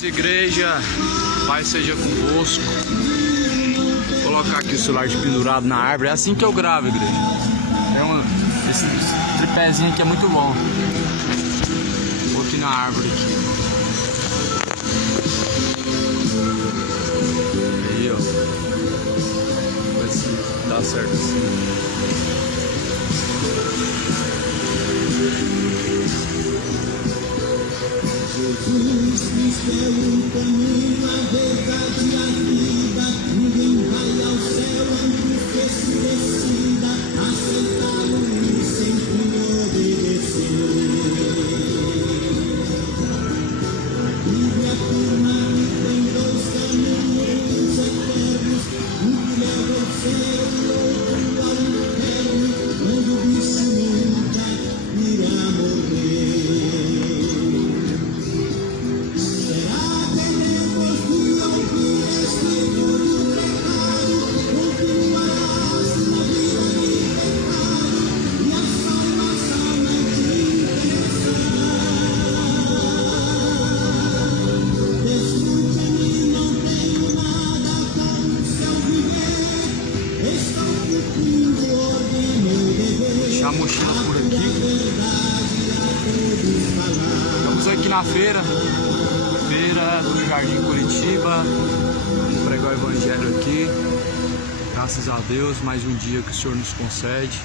Igreja, Pai seja convosco. Vou colocar aqui o celular pendurado na árvore. É assim que eu gravo, igreja. Esse tripézinho aqui é muito bom. Vou aqui na árvore aqui. Aí, ó. Vai ver se dá certo assim. Jesus Cristo é o caminho, a verdade e a vida. Ninguém vai ao céu antes que se decida aceitá-lo e sempre obedecer. A Bíblia afirma que tem dois caminhos eternos, um que leva ao céu e outro ao inferno. Quando o bicho nunca irá morrer. Deixar a mochila por aqui. Estamos aqui na feira do Jardim Curitiba. Vamos pregar o evangelho aqui. Graças a Deus, mais um dia que o Senhor nos concede.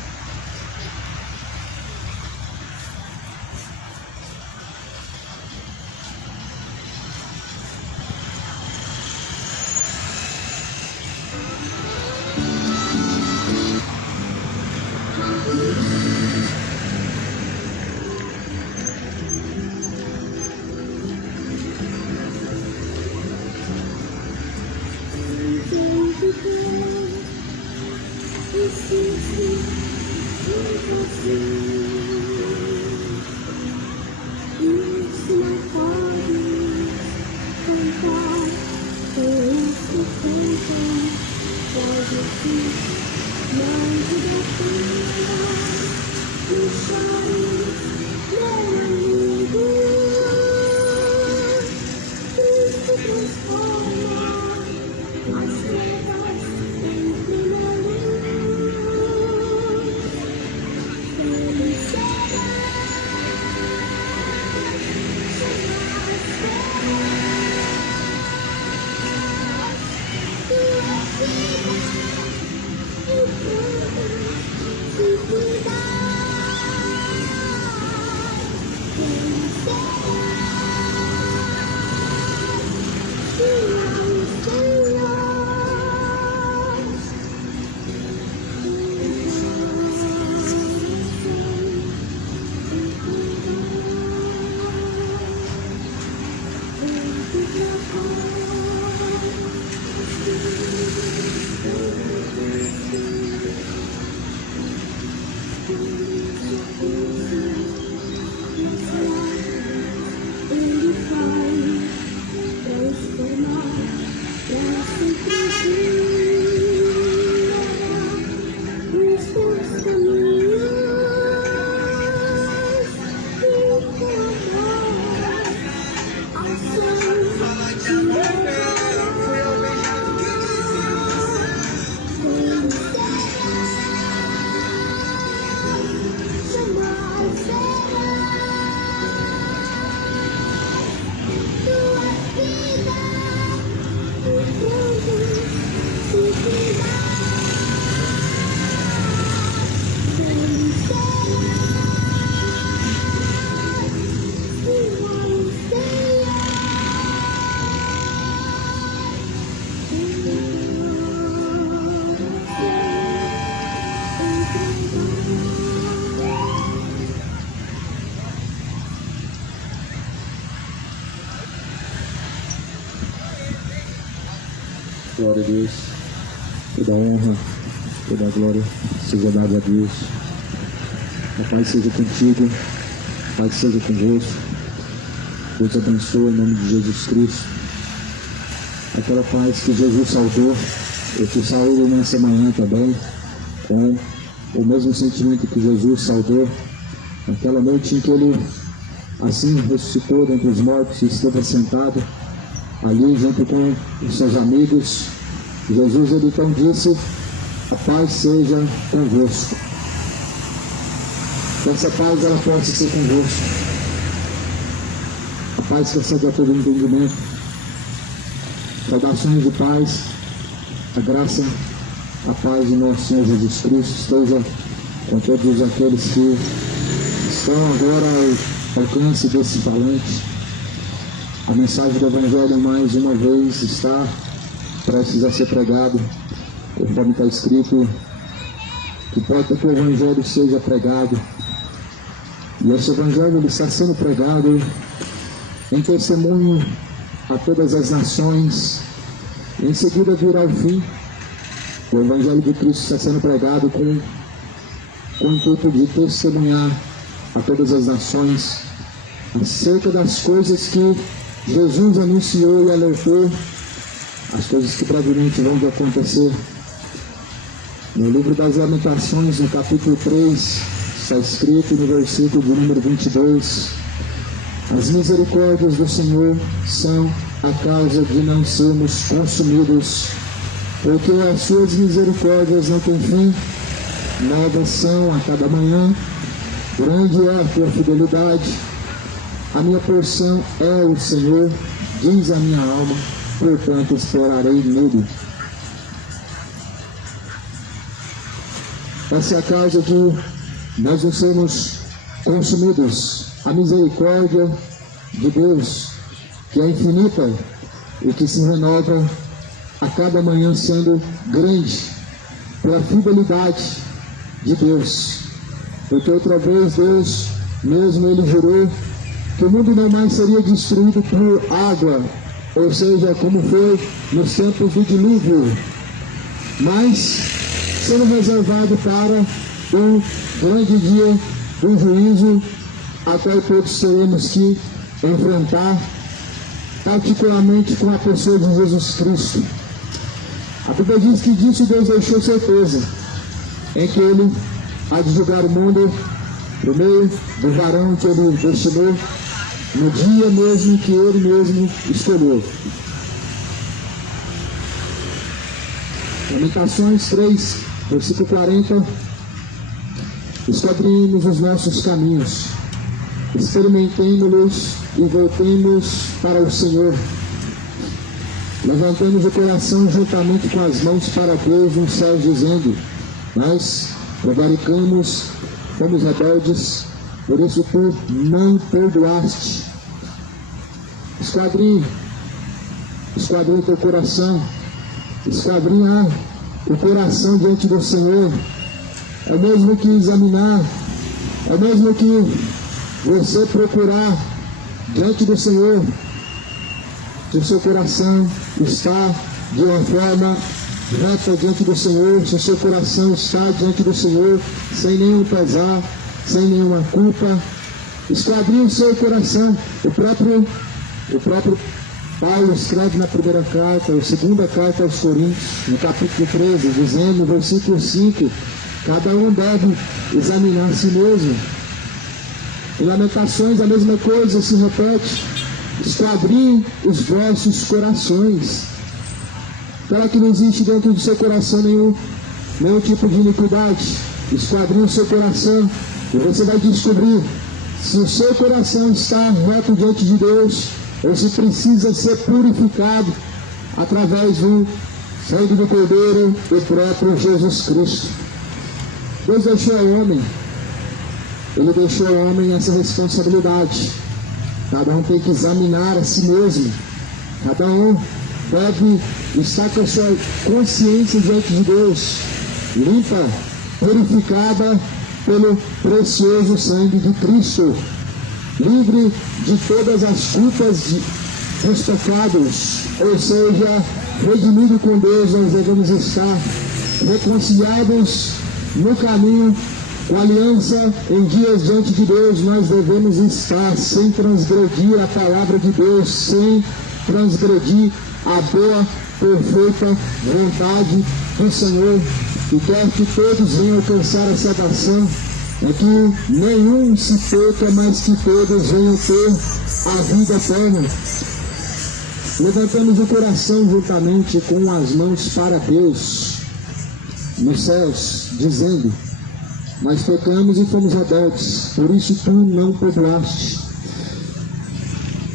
Glória a Deus, toda honra, toda glória seja dada a Deus. A paz seja contigo, a paz seja convosco. Deus abençoe em nome de Jesus Cristo. Aquela paz que Jesus saudou, eu te saúdo nessa manhã também, com o mesmo sentimento que Jesus saudou naquela noite em que Ele assim ressuscitou dentre os mortos e esteve assentado ali junto com os seus amigos. Jesus ele então disse: a paz seja convosco. Que essa paz ela possa ser convosco. A paz que excede a todo entendimento. Saudações de paz. A graça, a paz de nosso Senhor Jesus Cristo esteja com todos aqueles que estão agora ao alcance desse falante. A mensagem do Evangelho mais uma vez está prestes a ser pregado, conforme está escrito, que importa que o Evangelho seja pregado. E esse Evangelho ele está sendo pregado em testemunho a todas as nações. Em seguida virá o fim. O Evangelho de Cristo está sendo pregado com o intuito de testemunhar a todas as nações acerca das coisas que Jesus anunciou e alertou, as coisas que brevemente vão de acontecer. No livro das Lamentações, no capítulo 3, está escrito no versículo de número 22: as misericórdias do Senhor são a causa de não sermos consumidos, porque as suas misericórdias não têm fim, novas são a cada manhã, grande é a tua fidelidade. A minha porção é o Senhor, diz a minha alma, portanto esperarei nele. Essa é a causa de nós não sermos consumidos. A misericórdia de Deus, que é infinita e que se renova a cada manhã, sendo grande pela fidelidade de Deus. Porque outra vez Deus mesmo ele jurou que o mundo não mais seria destruído por água, ou seja, como foi nos tempos do dilúvio, mas sendo reservado para um grande dia do juízo, a qual todos teremos que enfrentar, particularmente com a pessoa de Jesus Cristo. A Bíblia diz que disso Deus deixou certeza, em que Ele há de julgar o mundo por meio do varão que Ele destinou, no dia mesmo que Ele mesmo escolheu. Lamentações 3, versículo 40. Esquadrinhemos os nossos caminhos, experimentemos-los e voltemos para o Senhor. Levantemos o coração juntamente com as mãos para Deus no céu, dizendo: nós prevaricamos, fomos rebeldes, por isso tu não perdoaste. Esquadrinhe teu coração, esquadrinha o coração diante do Senhor. É mesmo que examinar, é mesmo que você procurar diante do Senhor, se o seu coração está de uma forma reta diante do Senhor, se o seu coração está diante do Senhor sem nenhum pesar, sem nenhuma culpa. Esquadrinhe o seu coração. O próprio Paulo escreve na primeira carta, a segunda carta aos Coríntios, no capítulo 13, dizendo no versículo 5, cada um deve examinar a si mesmo. Em Lamentações a mesma coisa se repete: esquadrinhe os vossos corações, para que não existe dentro do seu coração nenhum tipo de iniquidade. Esquadrinhe o seu coração e você vai descobrir se o seu coração está reto diante de Deus, ou se precisa ser purificado através do sangue do Cordeiro, o próprio Jesus Cristo. Deus deixou ao homem, Ele deixou ao homem essa responsabilidade. Cada um tem que examinar a si mesmo. Cada um deve estar com a sua consciência diante de Deus, limpa, purificada pelo precioso sangue de Cristo, livre de todas as culpas dos pecados, ou seja, redimido com Deus. Nós devemos estar reconciliados no caminho, com aliança em dias diante de Deus. Nós devemos estar sem transgredir a palavra de Deus, sem transgredir a boa, perfeita vontade do Senhor, que quer que todos venham alcançar a salvação, é que nenhum se perca, mas que todos venham ter a vida eterna. levantamos o coração juntamente com as mãos para Deus nos céus, dizendo: nós pecamos e fomos rebeldes, por isso tu não perdoaste.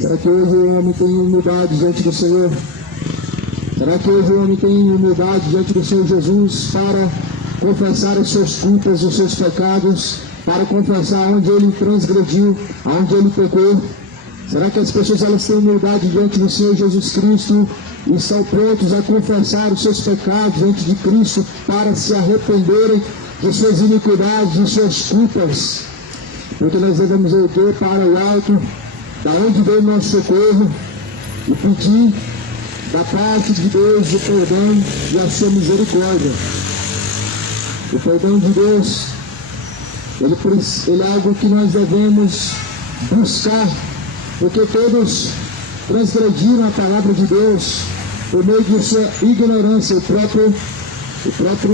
Será que hoje o homem tem humildade diante do Senhor? Será que hoje o homem tem humildade diante do Senhor Jesus para confessar as suas culpas, os seus pecados, para confessar onde ele transgrediu, onde ele pecou? Será que as pessoas elas têm humildade diante do Senhor Jesus Cristo e estão prontos a confessar os seus pecados diante de Cristo para se arrependerem de suas iniquidades, de suas culpas? Porque nós devemos erguer para o alto, da onde veio o nosso socorro, e pedir da parte de Deus o perdão e a sua misericórdia. O perdão de Deus, ele é algo que nós devemos buscar, porque todos transgrediram a palavra de Deus por meio de sua ignorância. O próprio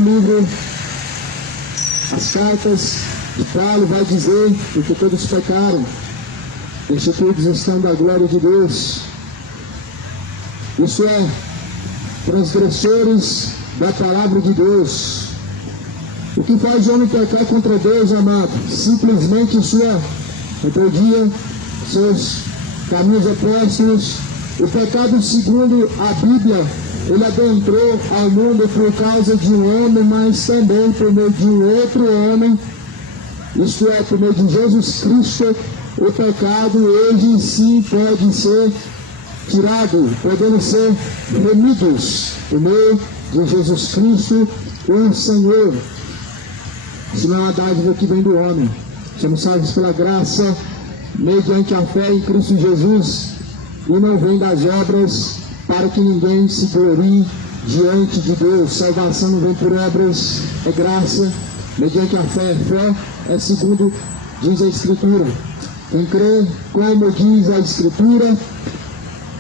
livro, as cartas de Paulo vai dizer: porque todos pecaram, destituídos estão da glória de Deus. Isso é, transgressores da palavra de Deus. O que faz o homem pecar contra Deus, amado? Simplesmente sua rebeldia, seus caminhos opostos. O pecado, segundo a Bíblia, ele adentrou ao mundo por causa de um homem, mas também por meio de um outro homem. Isto é, por meio de Jesus Cristo, o pecado hoje sim pode ser tirado, podendo ser remidos por meio de Jesus Cristo, o Senhor. Isso não é uma dádiva que vem do homem. Somos salvos pela graça, mediante a fé em Cristo Jesus, e não vem das obras, para que ninguém se glorie diante de Deus. Salvação não vem por obras, é graça, mediante a fé. Fé é segundo diz a Escritura. Quem crê, como diz a Escritura,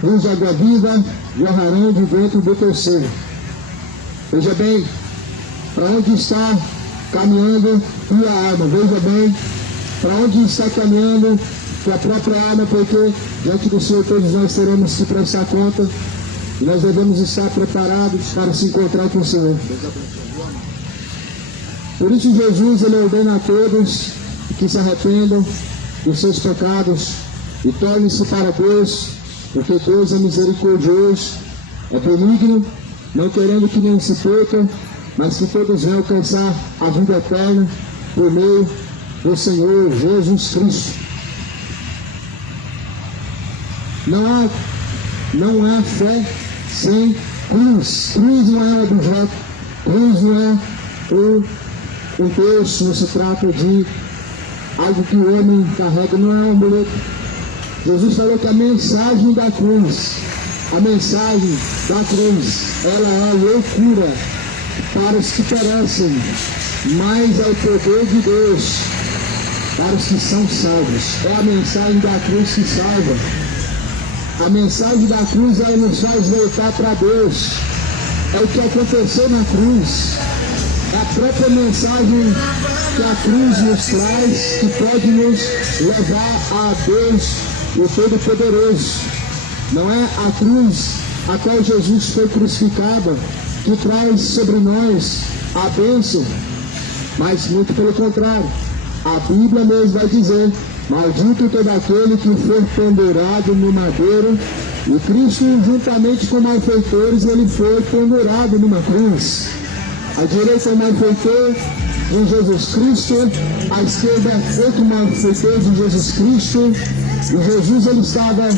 rios de água viva jorrarão de dentro do teu ser. Veja bem, para onde está caminhando tua alma? Veja bem, para onde está caminhando tua própria alma? Porque diante do Senhor todos nós teremos que prestar conta, e nós devemos estar preparados para se encontrar com o Senhor. Por isso Jesus, ele ordena a todos que se arrependam dos seus pecados e tornem-se para Deus, porque Deus é misericordioso, é benigno, não querendo que nenhum se perca, mas que todos venham alcançar a vida eterna por meio do Senhor Jesus Cristo. Não há fé sem cruz. Cruz não é objeto, cruz não é um Deus, não se trata de algo que o homem carrega, não é um amuleto. Jesus falou que a mensagem da cruz, ela é loucura para os que perecem, mas é o poder de Deus para os que são salvos. É a mensagem da cruz que salva. A mensagem da cruz, ela nos faz voltar para Deus. É o que aconteceu na cruz. É a própria mensagem que a cruz nos traz, que pode nos levar a Deus, o Todo-Poderoso. Não é a cruz a qual Jesus foi crucificado que traz sobre nós a bênção, mas muito pelo contrário. A Bíblia mesmo vai dizer: maldito todo aquele que for pendurado no madeiro. E Cristo, juntamente com malfeitores, ele foi pendurado numa cruz. À direita é o malfeitor de Jesus Cristo, à esquerda é outro malfeitor de Jesus Cristo. E Jesus, ele estava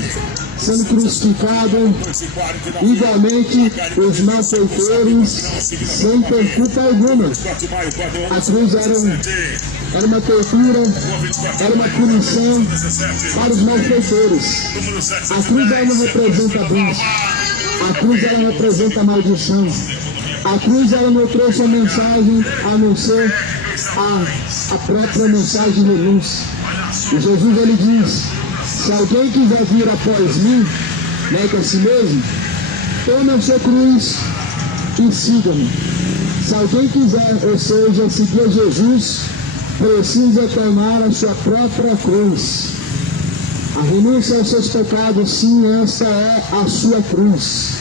sendo crucificado igualmente os malfeitores, sem ter culpa alguma. A cruz era uma tortura, era uma punição para os malfeitores. A cruz ela não representa a bênção, a cruz ela representa a maldição. A cruz ela não trouxe a mensagem a não ser a própria mensagem de renúncia. E Jesus ele diz: se alguém quiser vir após mim, negue a si mesmo, tome a sua cruz e siga-me. Se alguém quiser, ou seja, seguir Jesus, precisa tomar a sua própria cruz. A renúncia aos seus pecados, sim, essa é a sua cruz.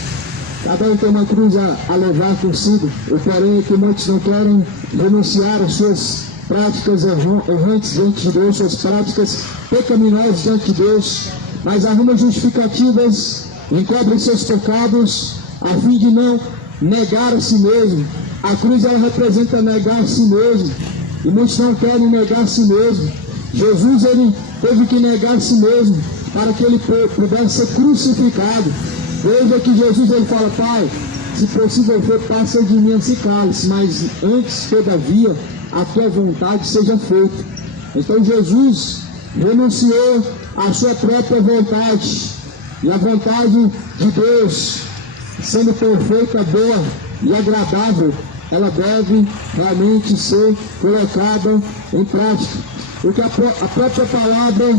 Cada um tem uma cruz a levar consigo. O porém é que muitos não querem renunciar às suas práticas errantes diante de Deus, suas práticas pecaminosas diante de Deus, mas arrumam justificativas, encobrem seus pecados, a fim de não negar a si mesmo. A cruz, ela representa negar a si mesmo, e muitos não querem negar a si mesmo. Jesus, ele teve que negar a si mesmo para que ele pudesse ser crucificado. Veja que Jesus, ele fala: Pai, se possível for, passa de mim esse cálice, mas antes, todavia, a tua vontade seja feita. Então Jesus renunciou à sua própria vontade, e a vontade de Deus, sendo perfeita, boa e agradável, ela deve realmente ser colocada em prática. Porque a própria palavra,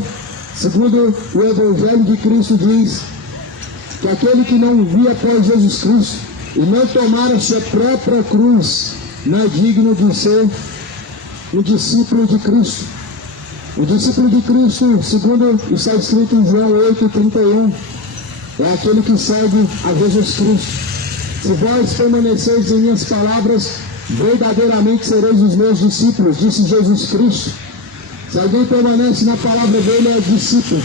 segundo o Evangelho de Cristo, diz que aquele que não via após Jesus Cristo e não tomar a sua própria cruz não é digno de ser um discípulo de Cristo. O discípulo de Cristo, segundo está escrito em João 8,31, é aquele que segue a Jesus Cristo. Se vós permaneceis em minhas palavras, verdadeiramente sereis os meus discípulos, disse Jesus Cristo. Se alguém permanece na palavra dele, é discípulo.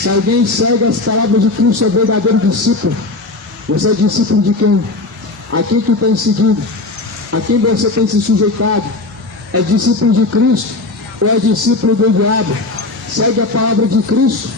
Se alguém segue as palavras de Cristo, é verdadeiro discípulo. Você é discípulo de quem? A quem tu tem seguido? A quem você tem se sujeitado? É discípulo de Cristo ou é discípulo do diabo? Segue a palavra de Cristo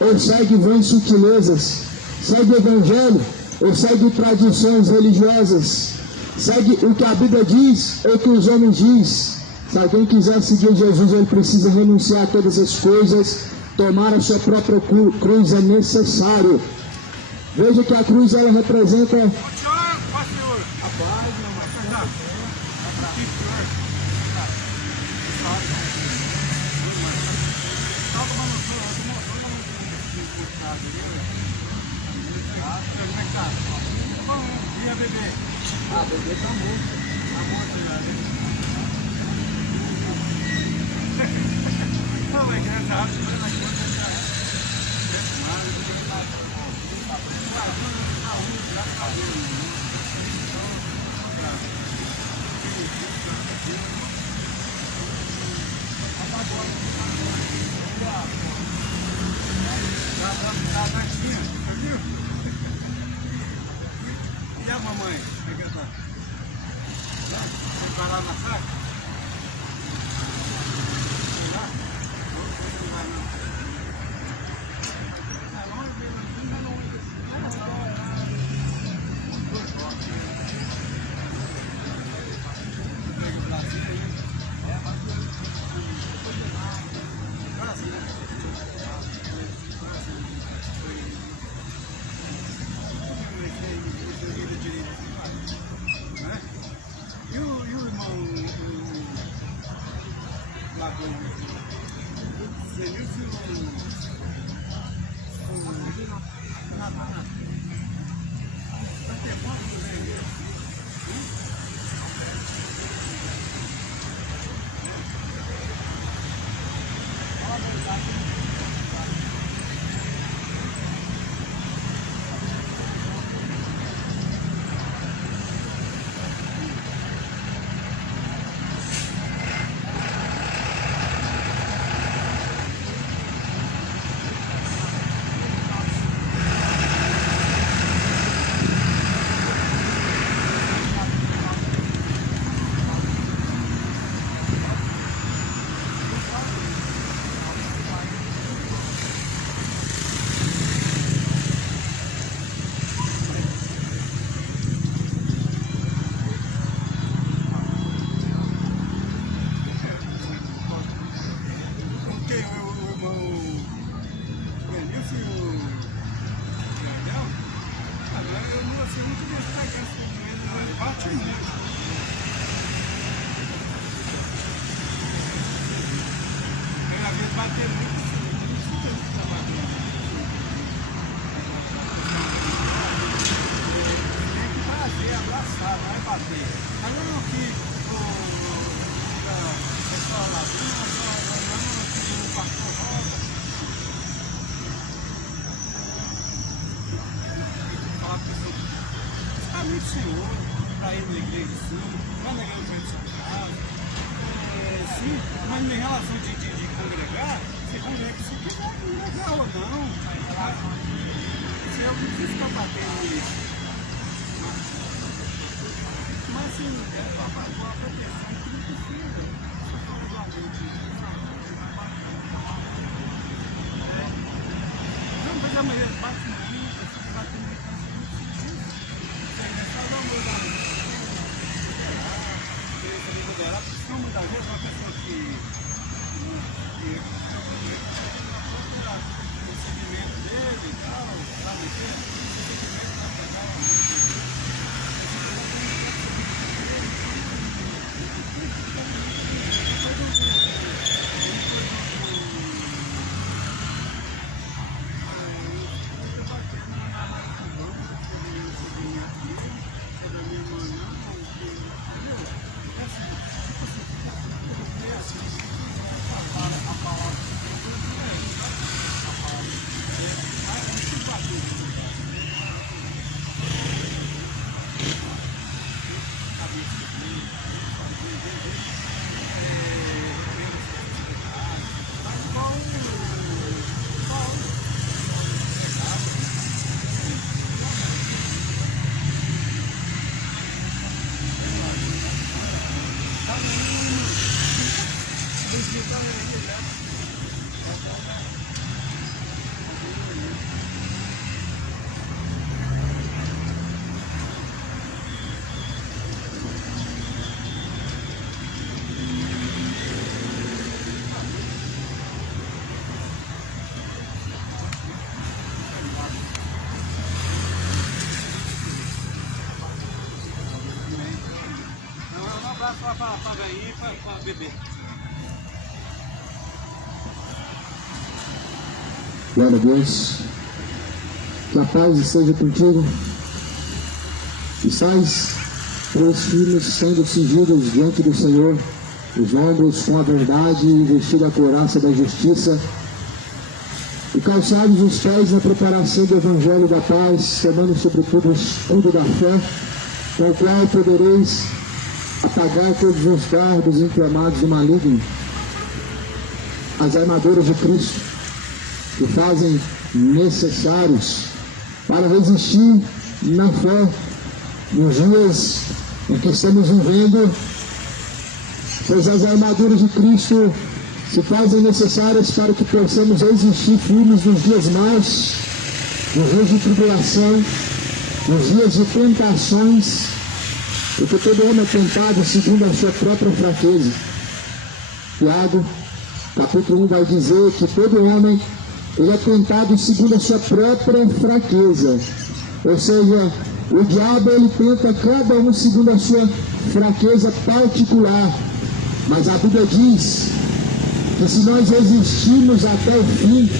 ou segue vãs sutilezas? Segue o Evangelho ou segue tradições religiosas? Segue o que a Bíblia diz ou o que os homens dizem? Se alguém quiser seguir Jesus, ele precisa renunciar a todas as coisas, tomar a sua própria cruz, é necessário. Veja que a cruz, ela representa... bebê tá muito. Não, é engraçado, e a mamãe? Vai parar na saca? caminho do Senhor, para ir na igreja sim, vai na igreja de sua casa, sim, mas em relação de congregar, você congrega se quiser congregar ou não. Eu não preciso ficar batendo nisso. Mas assim, a proteção que não precisa. Se for legalmente, não, mas amanhã bate muito, você bate muito, só dá uma mudada. Porque senão muitas vezes uma pessoa que o segmento dele e tal, sabe o que? O segmento vai pegar para ganhar e para beber. Glória a Deus. Que a paz esteja contigo. E sais os filhos sendo cingidos diante do Senhor, os ombros com a verdade e vestido a couraça da justiça, e calçados os pés na preparação do Evangelho da paz, tomando sobretudo o escudo da fé, com o qual podereis apagar todos os dardos inflamados do maligno, as armaduras de Cristo, que fazem necessários para resistir na fé nos dias em que estamos vivendo, pois as armaduras de Cristo se fazem necessárias para que possamos resistir firmes nos dias maus, nos dias de tribulação, nos dias de tentações, porque todo homem é tentado segundo a sua própria fraqueza. Tiago, capítulo 1, vai dizer que todo homem ele é tentado segundo a sua própria fraqueza. Ou seja, o diabo ele tenta cada um segundo a sua fraqueza particular. Mas a Bíblia diz que se nós resistirmos até o fim,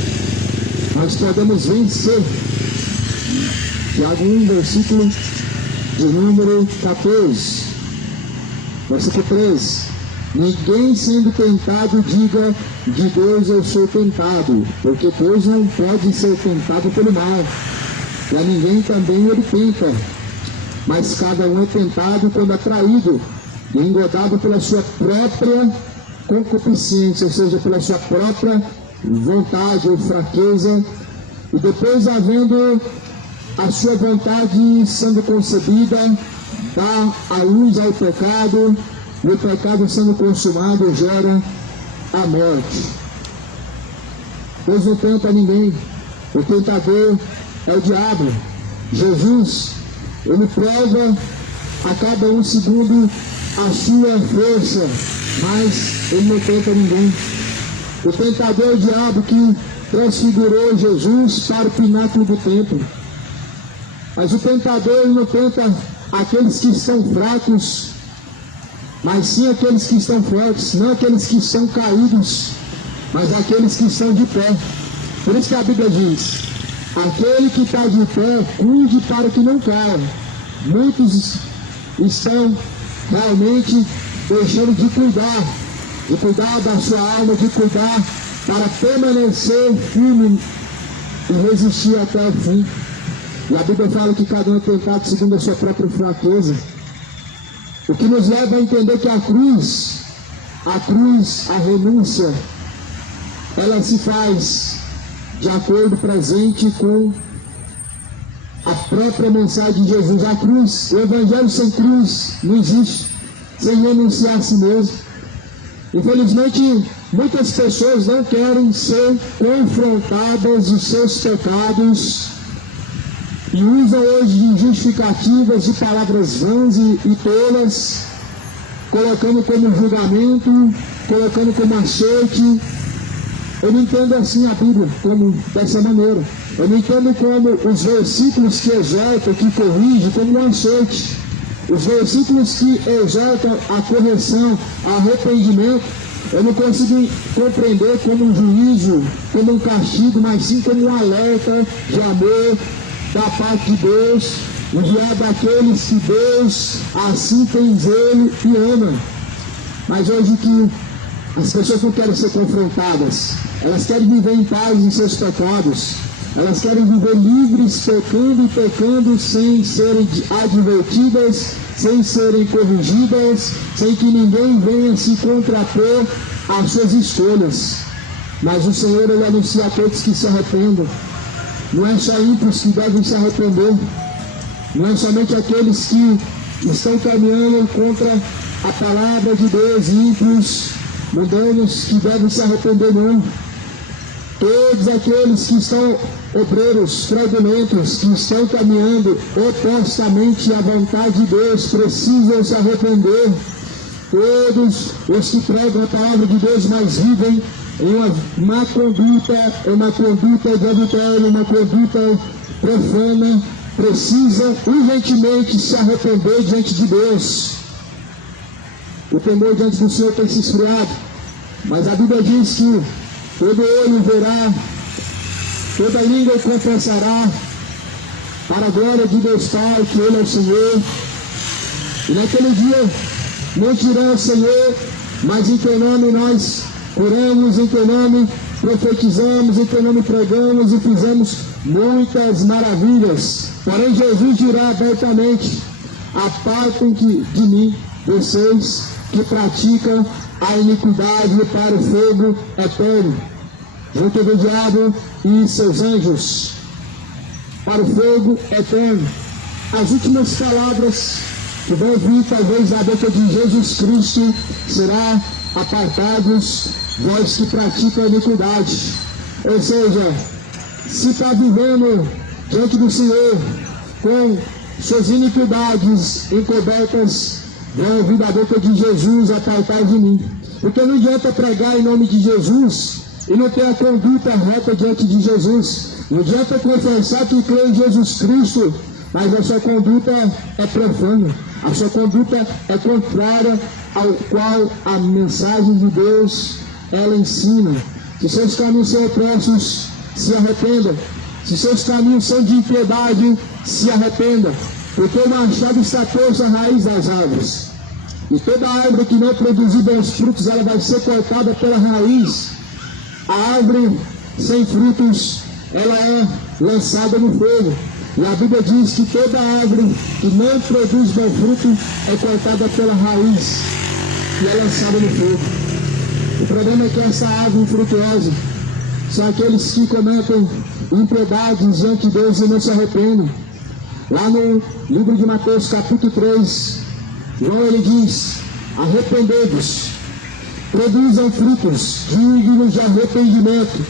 nós podemos vencer. Tiago 1, versículo de número 14, versículo 13. Ninguém sendo tentado diga, de Deus eu sou tentado, porque Deus não pode ser tentado pelo mal, e a ninguém também ele tenta, mas cada um é tentado quando atraído e engodado pela sua própria concupiscência, ou seja, pela sua própria vontade ou fraqueza, e depois havendo a sua vontade sendo concebida, dá a luz ao pecado, e o pecado sendo consumado gera a morte. Deus não tenta ninguém, o tentador é o diabo. Jesus, ele prova a cada um segundo a sua força, mas ele não tenta ninguém. O tentador é o diabo que transfigurou Jesus para o pináculo do templo. Mas o tentador não tenta aqueles que estão fracos, mas sim aqueles que estão fortes, não aqueles que estão caídos, mas aqueles que estão de pé. Por isso que a Bíblia diz, aquele que está de pé, cuide para que não caia. Muitos estão realmente deixando de cuidar da sua alma, de cuidar para permanecer firme e resistir até o fim. E a Bíblia fala que cada um é tentado segundo a sua própria fraqueza. O que nos leva a entender que a cruz, a renúncia, ela se faz de acordo presente com a própria mensagem de Jesus. A cruz, o evangelho sem cruz não existe, sem renunciar a si mesmo. Infelizmente, muitas pessoas não querem ser confrontadas dos seus pecados e usam hoje de justificativas, de palavras vãs e tolas, colocando como julgamento, colocando como açoite. Eu não entendo assim a Bíblia, como dessa maneira. Eu não entendo como os versículos que exortam, que corrigem, como um açoite. Os versículos que exortam a correção, a arrependimento, eu não consigo compreender como um juízo, como um castigo, mas sim como um alerta de amor da parte de Deus, enviado àqueles que Deus assim tem zelo e ama. Mas hoje que as pessoas não querem ser confrontadas, elas querem viver em paz em seus pecados, elas querem viver livres, pecando e pecando, sem serem advertidas, sem serem corrigidas, sem que ninguém venha se contrapor às suas escolhas. Mas o Senhor, Ele anuncia a todos que se arrependam. Não é só ímpios que devem se arrepender, não é somente aqueles que estão caminhando contra a palavra de Deus, ímpios, mundanos, que devem se arrepender, não. Todos aqueles que estão obreiros fraudulentos, que estão caminhando opostamente à vontade de Deus, precisam se arrepender. Todos os que pregam a palavra de Deus, mas vivem em uma má conduta, uma conduta de adultério, uma conduta profana, precisam urgentemente se arrepender diante de Deus. O temor diante do Senhor tem se esfriado, mas a Bíblia diz que todo olho verá, toda língua confessará, para a glória de Deus Pai, que Ele é o Senhor. E naquele dia não dirão ao Senhor, mas em teu nome nós oramos, em teu nome profetizamos, em teu nome pregamos e fizemos muitas maravilhas. Porém Jesus dirá abertamente: apartem-se de mim, vocês que praticam a iniquidade, para o fogo eterno, junto do diabo e seus anjos, para o fogo eterno. As últimas palavras que vão vir talvez da boca de Jesus Cristo será: apartados vós que praticam a iniquidade. Ou seja, se está vivendo diante do Senhor com suas iniquidades encobertas, vão ouvir da boca de Jesus: apartai de mim. Porque não adianta pregar em nome de Jesus e não ter a conduta reta diante de Jesus. Não adianta confessar que crê em Jesus Cristo, mas a sua conduta é profana, a sua conduta é contrária ao qual a mensagem de Deus ela ensina. Se seus caminhos são opressos, se arrependa. Se seus caminhos são de impiedade, se arrependa. Porque o machado está posto à raiz das árvores. E toda árvore que não produzir bons frutos, ela vai ser cortada pela raiz. A árvore sem frutos, ela é lançada no fogo. E a Bíblia diz que toda árvore que não produz bom fruto é cortada pela raiz e é lançada no fogo. O problema é que essa árvore frutuosa são aqueles que cometem impiedades diante de Deus e não se arrependem. Lá no livro de Mateus, capítulo 3, João ele diz: arrependei-vos, produzam frutos dignos de arrependimento,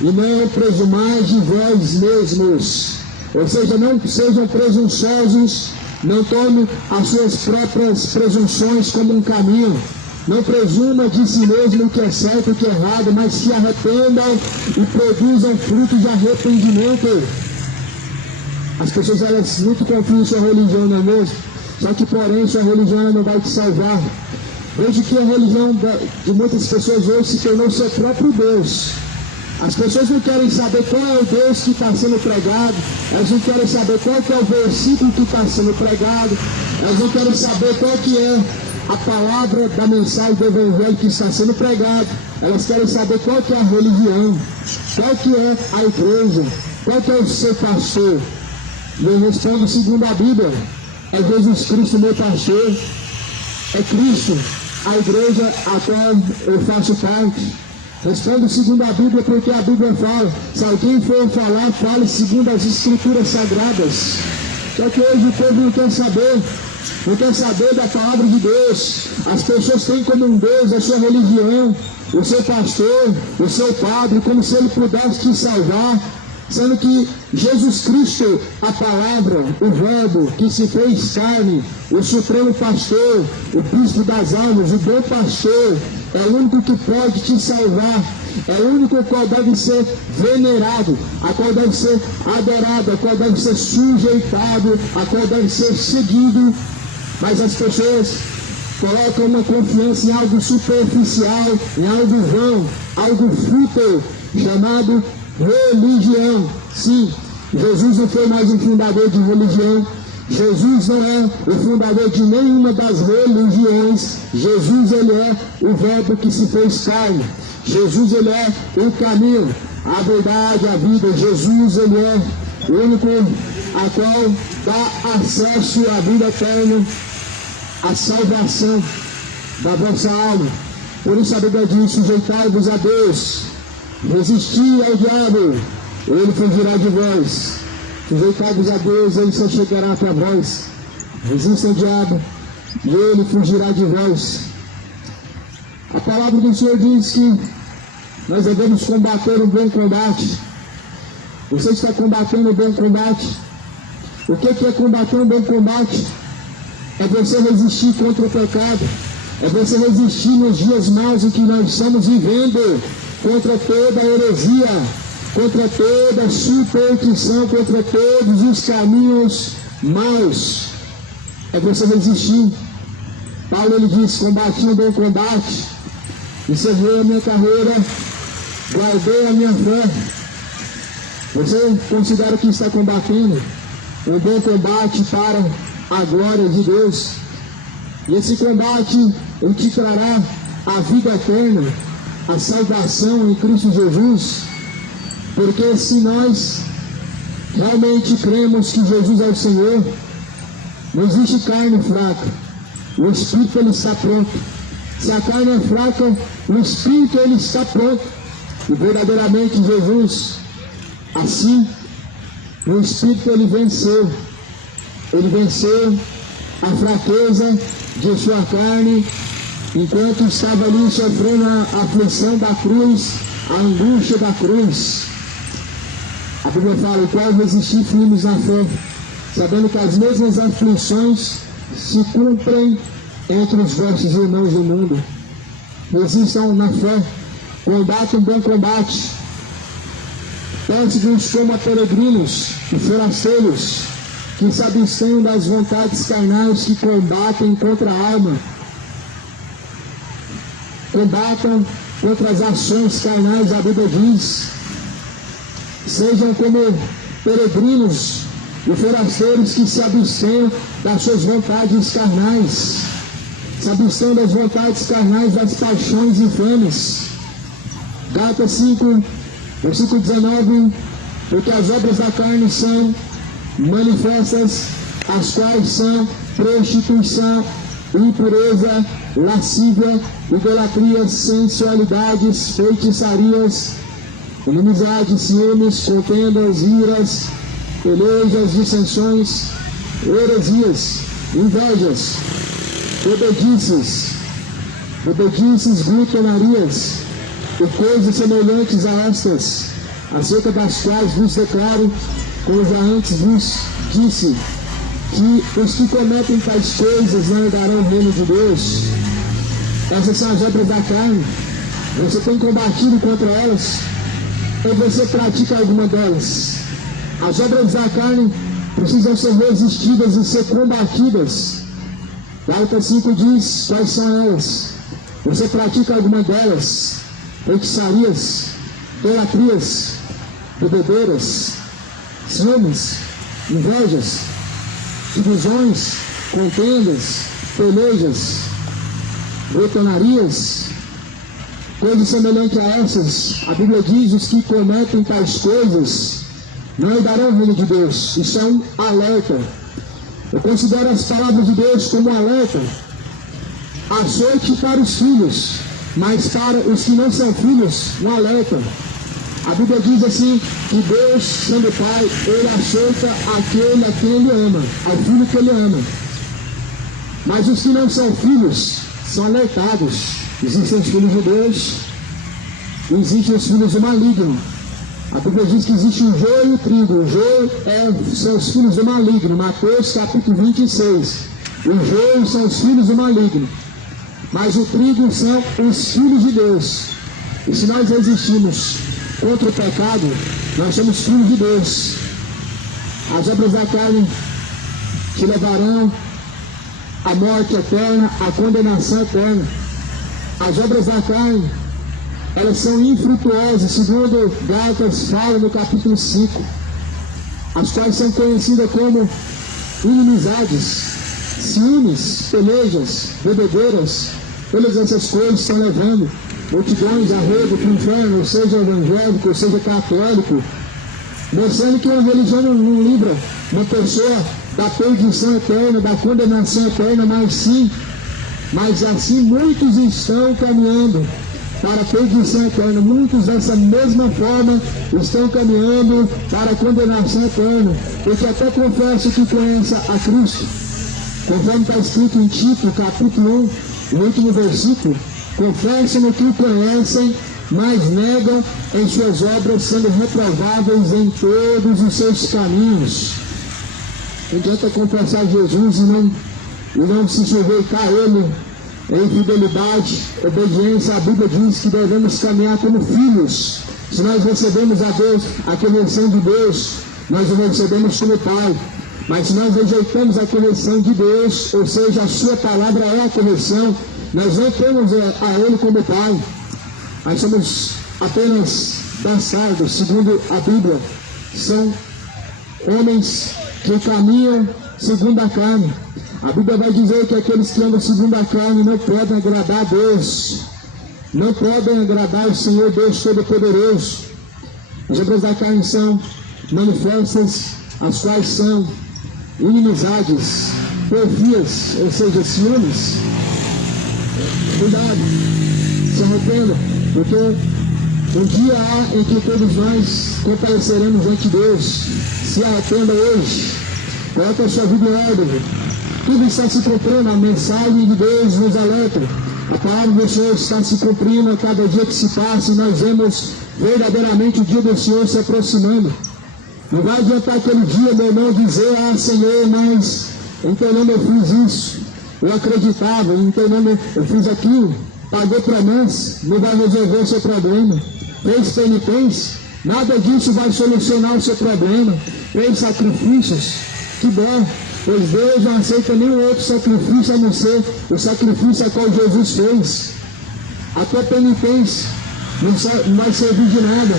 e não presumais de vós mesmos. Ou seja, não sejam presunçosos, não tomem as suas próprias presunções como um caminho. Não presuma de si mesmo o que é certo e o que é errado, mas se arrependam e produzam frutos de arrependimento. As pessoas elas muito confiam em sua religião, não é mesmo? Só que porém sua religião ela não vai te salvar. Veja que a religião de muitas pessoas hoje se tornou seu próprio Deus. As pessoas não querem saber qual é o Deus que está sendo pregado, elas não querem saber qual que é o versículo que está sendo pregado, elas não querem saber qual que é a palavra da mensagem do Evangelho que está sendo pregado, elas querem saber qual que é a religião, qual que é a igreja, qual que é o seu pastor. Eu respondo segundo a Bíblia. É Jesus Cristo, meu pastor. É Cristo, a igreja a qual eu faço parte. Respondo segundo a Bíblia, porque a Bíblia fala. Se alguém for falar, fale segundo as Escrituras Sagradas. Só que hoje o povo não quer saber da palavra de Deus. As pessoas têm como um Deus a sua religião, o seu pastor, o seu padre, como se ele pudesse te salvar. Sendo que Jesus Cristo, a palavra, o verbo que se fez carne, o supremo pastor, o bispo das almas, o bom pastor, é o único que pode te salvar, é o único qual deve ser venerado, a qual deve ser adorado, a qual deve ser sujeitado, a qual deve ser seguido. Mas as pessoas colocam uma confiança em algo superficial, em algo vão, algo fútil, chamado religião. Sim, Jesus não foi mais um fundador de religião. Jesus não é o fundador de nenhuma das religiões. Jesus, ele é o verbo que se fez carne. Jesus, ele é o caminho, a verdade, a vida. Jesus, ele é o único a qual dá acesso à vida eterna, à salvação da vossa alma. Por isso a Bíblia diz: sujeitai-vos a Deus, resisti ao diabo, ele fugirá de vós. Sujeitai-vos a Deus, ele se chegará até vós. Resista ao diabo, e ele fugirá de vós. A palavra do Senhor diz que nós devemos combater o bom combate. Você está combatendo o bom combate? O que é combater um bom combate? É você resistir contra o pecado. É você resistir nos dias maus em que nós estamos vivendo, contra toda a heresia, contra toda a superstição, contra todos os caminhos maus. É você resistir. Paulo, ele diz: combati o bom combate, encerrei a minha carreira, guardei a minha fé. Você considera que está combatendo um bom combate para a glória de Deus? E esse combate, ele te trará a vida eterna, a salvação em Cristo Jesus. Porque se nós realmente cremos que Jesus é o Senhor, não existe carne fraca. O Espírito, ele está pronto. Se a carne é fraca, o Espírito, ele está pronto. E verdadeiramente Jesus, assim, o Espírito, ele venceu. Ele venceu a fraqueza de sua carne, enquanto estava ali sofrendo a aflição da cruz, a angústia da cruz. A Bíblia fala: o qual resistir firmes na fé, sabendo que as mesmas aflições se cumprem entre os vossos irmãos do mundo. Resistam na fé, combatam um bom combate. Pense-vos como a peregrinos e forasteiros, que se abstenham das vontades carnais que combatem contra a alma. Combatam contra as ações carnais, a Bíblia diz. Sejam como peregrinos e forasteiros que se abstenham das suas vontades carnais. Se abstenham das vontades carnais, das paixões infames. Gálatas 5, versículo 19: porque as obras da carne são manifestas, as quais são prostituição, impureza, lascívia, idolatria, sensualidades, feitiçarias, inimizades, ciúmes, contendas, iras, pelejas, dissensões, heresias, invejas, bebedices, glutonarias e coisas semelhantes a estas, acerca das quais vos declaro, como já antes vos disse, que os que cometem tais coisas não herdarão o reino de Deus. Essas são as obras da carne. Você tem combatido contra elas, ou você pratica alguma delas? As obras da carne precisam ser resistidas e ser combatidas. Gálatas 5 diz quais são elas. Você pratica alguma delas? Feitiçarias, idolatrias, bebedeiras, ciúmes, invejas, divisões, contendas, pelejas, glutonarias, coisas semelhantes a essas. A Bíblia diz: os que cometem tais coisas não herdarão o reino de Deus. Isso é um alerta. Eu considero as palavras de Deus como um alerta. Açoite para os filhos, mas para os que não são filhos, um alerta. A Bíblia diz assim, que Deus, sendo Pai, Ele açoita aquele a quem Ele ama, ao filho que Ele ama. Mas os que não são filhos, são alertados. Existem os filhos de Deus, existem os filhos do maligno. A Bíblia diz que existe o joio e o trigo. O joio são os filhos do maligno. Mateus capítulo 26. O joio são os filhos do maligno. Mas o trigo são os filhos de Deus. E se nós resistimos contra o pecado, nós somos filhos de Deus. As obras da carne te levarão à morte eterna, à condenação eterna. As obras da carne, elas são infrutuosas, segundo Gálatas fala no capítulo 5, as quais são conhecidas como inimizades, ciúmes, pelejas, bebedeiras. Todas essas coisas estão levando multidões a rego para o inferno, ou seja evangélico, ou seja católico, mostrando que uma religião não livra uma pessoa da perdição eterna, da condenação eterna, mas assim muitos estão caminhando para a perdição eterna. Muitos dessa mesma forma estão caminhando para a condenação eterna, porque até confessam que conhecem a Cristo, conforme está escrito em Tito, capítulo 1, no último versículo, confessam que o conhecem, mas negam em suas obras, sendo reprováveis em todos os seus caminhos. Não adianta confessar Jesus e não se sujeitar a Ele em fidelidade, obediência. A Bíblia diz que devemos caminhar como filhos. Se nós recebemos a Deus, a correção de Deus, nós o recebemos como Pai. Mas se nós rejeitamos a correção de Deus, ou seja, a sua palavra é a correção, nós não temos a Ele como Pai. Nós somos apenas bastardos, segundo a Bíblia. São homens que caminham segundo a carne. A Bíblia vai dizer que aqueles que andam segundo a carne não podem agradar a Deus, não podem agradar o Senhor Deus Todo-Poderoso. As obras da carne são manifestas, as quais são inimizades, porfias, ou seja, ciúmes. Cuidado, se arrependa, porque um dia há em que todos nós compareceremos ante Deus. Se arrependa hoje, coloque a sua vida em ordem. Tudo está se cumprindo, a mensagem de Deus nos alerta. A palavra do Senhor está se cumprindo a cada dia que se passa, e nós vemos verdadeiramente o dia do Senhor se aproximando. Não vai adiantar aquele dia, meu irmão, dizer, Senhor, mas em teu nome eu fiz isso, eu acreditava, em teu nome eu fiz aquilo, pagou promessa, não vai resolver o seu problema. Fez penitência, nada disso vai solucionar o seu problema. Fez sacrifícios, que bom, pois Deus não aceita nenhum outro sacrifício a não ser o sacrifício a qual Jesus fez. A tua penitência não vai servir de nada,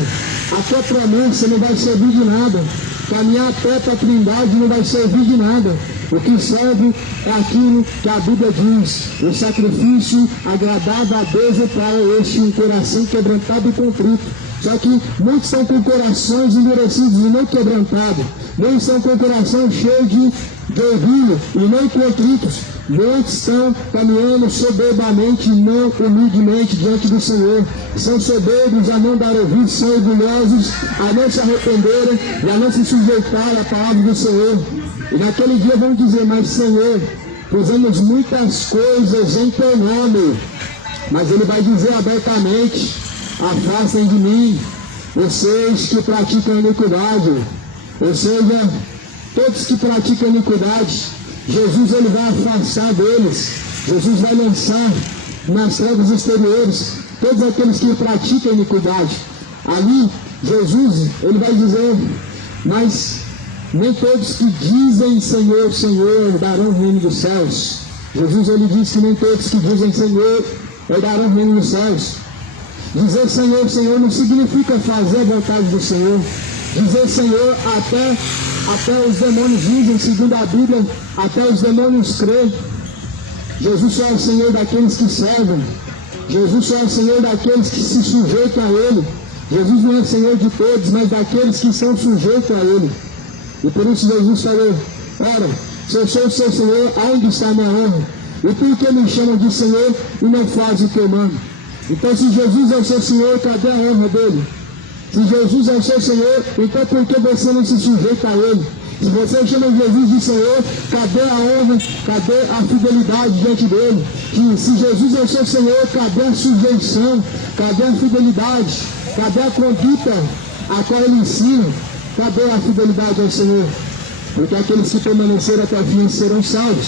a tua promessa não vai servir de nada, caminhar até para a Trindade não vai servir de nada. O que serve é aquilo que a Bíblia diz: o sacrifício agradável a Deus é para este, um coração quebrantado e contrito. Só que muitos estão com corações endurecidos e não quebrantados, muitos estão com coração cheio de orgulho e não contritos. Muitos estão caminhando soberbamente e não humildemente diante do Senhor. São soberbos a não dar ouvidos, são orgulhosos a não se arrependerem e a não se sujeitar à palavra do Senhor. E naquele dia vão dizer: mas Senhor, fizemos muitas coisas em teu nome. Mas Ele vai dizer abertamente: afastem de mim, vocês que praticam iniquidade. Ou seja, todos que praticam iniquidade, Jesus ele vai afastar deles. Jesus vai lançar nas trevas exteriores todos aqueles que praticam iniquidade. Ali, Jesus ele vai dizer: mas nem todos que dizem Senhor, Senhor, darão o reino dos céus. Jesus ele disse que nem todos que dizem Senhor darão o reino dos céus. Dizer Senhor, Senhor não significa fazer a vontade do Senhor. Dizer Senhor, até os demônios dizem, segundo a Bíblia, até os demônios creem. Jesus só é o Senhor daqueles que servem. Jesus só é o Senhor daqueles que se sujeitam a Ele. Jesus não é Senhor de todos, mas daqueles que são sujeitos a Ele. E por isso Jesus falou, ora, se eu sou o seu Senhor, aonde está a minha honra? E por que me chamam de Senhor e não fazem o que eu mando? Então se Jesus é o seu Senhor, cadê a honra dele? Se Jesus é o seu Senhor, então por que você não se sujeita a Ele? Se você chama Jesus de Senhor, cadê a honra, cadê a fidelidade diante dele? Se Jesus é o seu Senhor, cadê a sujeição, cadê a fidelidade, cadê a conduta a qual ele ensina? Cadê a fidelidade ao Senhor? Porque aqueles que permaneceram até o fim serão salvos.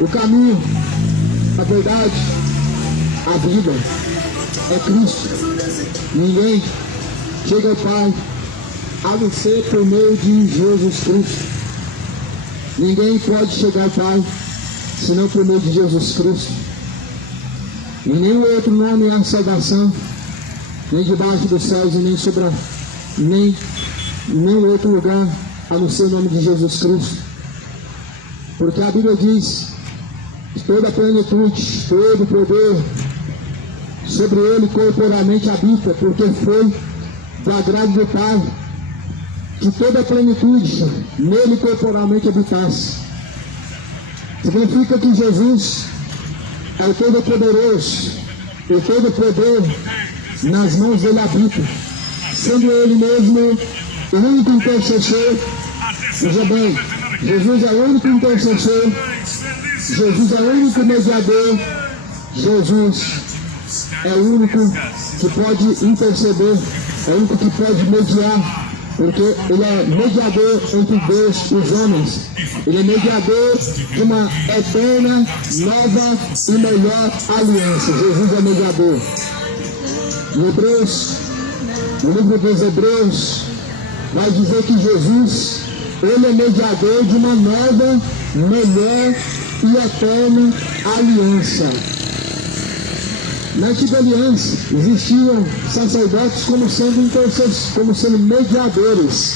O caminho, a verdade, a vida é Cristo. Ninguém chega ao Pai a não ser por meio de Jesus Cristo. Ninguém pode chegar ao Pai senão por meio de Jesus Cristo. Em nenhum outro nome há salvação, nem debaixo dos céus e nem sobre nenhum outro lugar a não ser o nome de Jesus Cristo. Porque a Bíblia diz: toda a plenitude, todo o poder sobre ele corporalmente habita, porque foi do agrado do Pai que toda a plenitude nele corporalmente habitasse. Significa que Jesus é o Todo-Poderoso, e todo o poder nas mãos dele habita, sendo ele mesmo o único intercessor. Veja bem, Jesus é o único intercessor, Jesus é o único mediador, Jesus é o único que pode interceder, é o único que pode mediar, porque ele é mediador entre Deus e os homens. Ele é mediador de uma eterna, nova e melhor aliança. Jesus é mediador. Em Hebreus, no livro dos Hebreus, vai dizer que Jesus, ele é mediador de uma nova, melhor e eterna aliança. Na antiga aliança existiam sacerdotes como sendo intercessores, como sendo mediadores.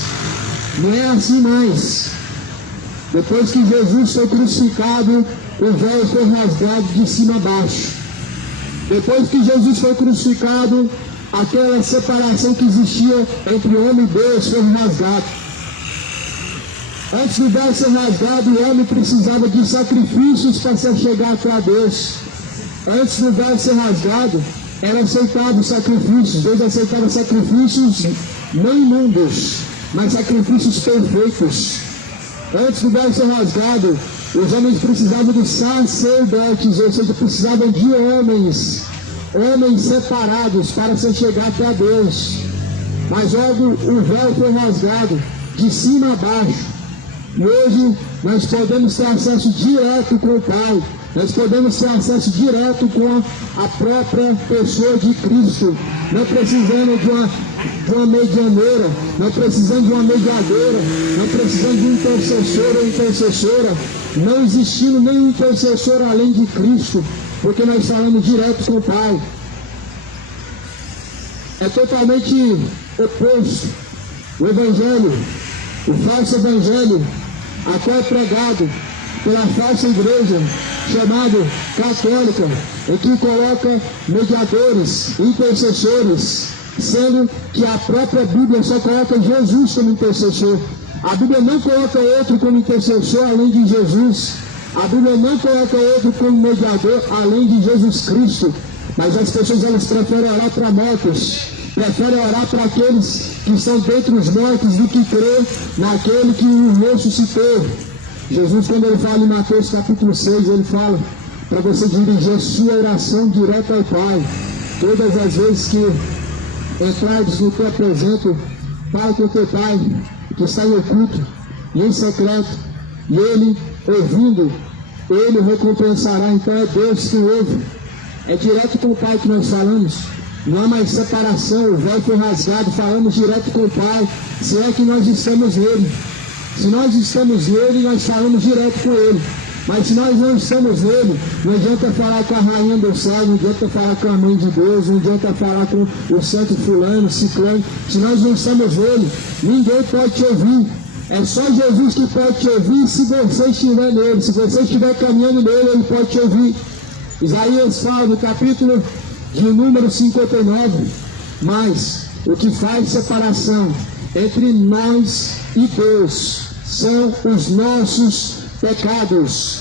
Não é assim mais. Depois que Jesus foi crucificado, o véu foi rasgado de cima a baixo. Depois que Jesus foi crucificado, aquela separação que existia entre homem e Deus foi rasgada. Antes do véu ser rasgado, o homem precisava de sacrifícios para se chegar até a Deus. Antes do véu ser rasgado, era aceitável sacrifícios. Deus aceitava sacrifícios não imundos, mas sacrifícios perfeitos. Antes do véu ser rasgado, os homens precisavam de sacerdotes, ou seja, precisavam de homens separados para se chegar até a Deus. Mas logo o véu foi rasgado de cima a baixo. E hoje nós podemos ter acesso direto com o Pai. Nós podemos ter acesso direto com a própria pessoa de Cristo, não precisando de uma medianeira, não precisando de uma mediadora, não precisando de um intercessor ou intercessora, não existindo nenhum intercessor além de Cristo, porque nós falamos direto com o Pai. É totalmente oposto o Evangelho, o falso Evangelho, a qual é pregado pela falsa igreja chamada católica, em que coloca mediadores, intercessores, sendo que a própria Bíblia só coloca Jesus como intercessor. A Bíblia não coloca outro como intercessor além de Jesus. A Bíblia não coloca outro como mediador além de Jesus Cristo. Mas as pessoas, elas preferem orar para mortos, preferem orar para aqueles que estão dentre os mortos do que crer naquele que o ressuscitou. Jesus, quando ele fala em Mateus capítulo 6, ele fala para você dirigir a sua oração direto ao Pai. Todas as vezes que entrares no teu apresento, fala com o teu Pai, que está em oculto e em secreto, e ele, ouvindo, ele recompensará. Então é Deus que ouve. É direto com o Pai que nós falamos. Não há mais separação, o véu foi rasgado, falamos direto com o Pai, se é que nós estamos nele. Se nós estamos nele, nós falamos direto com ele. Mas se nós não estamos nele, não adianta falar com a rainha do céu, não adianta falar com a mãe de Deus, não adianta falar com o santo fulano, ciclano. Se nós não estamos nele, ninguém pode te ouvir. É só Jesus que pode te ouvir se você estiver nele. Se você estiver caminhando nele, ele pode te ouvir. Isaías fala no capítulo de número 59. Mas o que faz separação entre nós e Deus são os nossos pecados.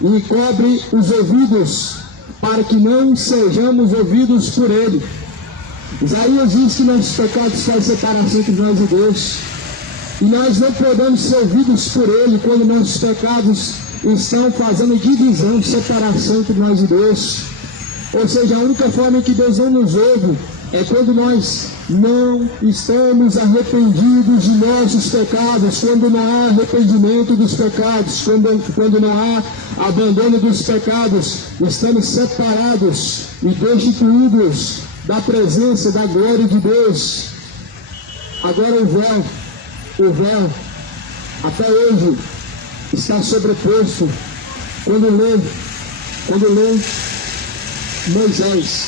E cobre os ouvidos para que não sejamos ouvidos por ele. Isaías diz que nossos pecados fazem separação entre nós e Deus. E nós não podemos ser ouvidos por ele quando nossos pecados estão fazendo divisão, separação entre nós e Deus. Ou seja, a única forma em que Deus não nos ouve é quando nós não estamos arrependidos de nossos pecados, quando não há arrependimento dos pecados, quando não há abandono dos pecados, estamos separados e destituídos da presença, da glória de Deus. Agora o véu, até hoje, está sobreposto quando lê Moisés.